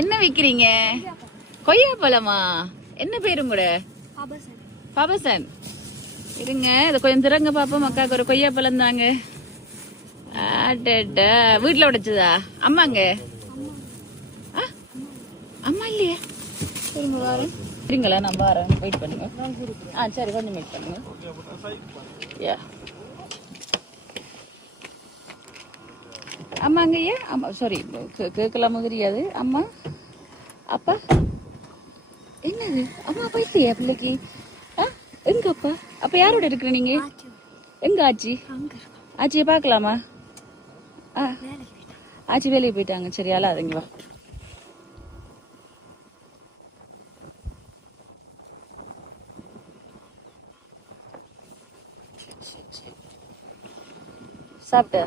என்ன விக்கிறீங்க? கொய்யா பழமா? என்ன பேரும் கூட? பாபசன். இருங்க இதை கொஞ்சம் திறங்க பாப்போம். அக்காவுக்கு ஒரு கொய்யா பழம் தாங்க. வீட்டுல உடைச்சதா? அம்மாங்க அம்மா இல்லையா? இருங்க வாரேன். இருங்களா நான் வாரேன். வெயிட் பண்ணுங்க. சரி கொஞ்சம் வெயிட் பண்ணுங்க. அம்மாங்க ஐயா. அம்மா சாரி கேட்கலாம தெரியாது. அம்மா அப்பா என்னது? அம்மா அப்பா இல்லையா பிள்ளைக்கு? எங்க அப்பா? அப்ப யாரோட இருக்கிற நீங்க? எங்க ஆச்சி? ஆச்சியை பார்க்கலாமா? ஆச்சி வேலையை போயிட்டாங்க. சரி அழாதீங்க வா. சாப்பிட்ட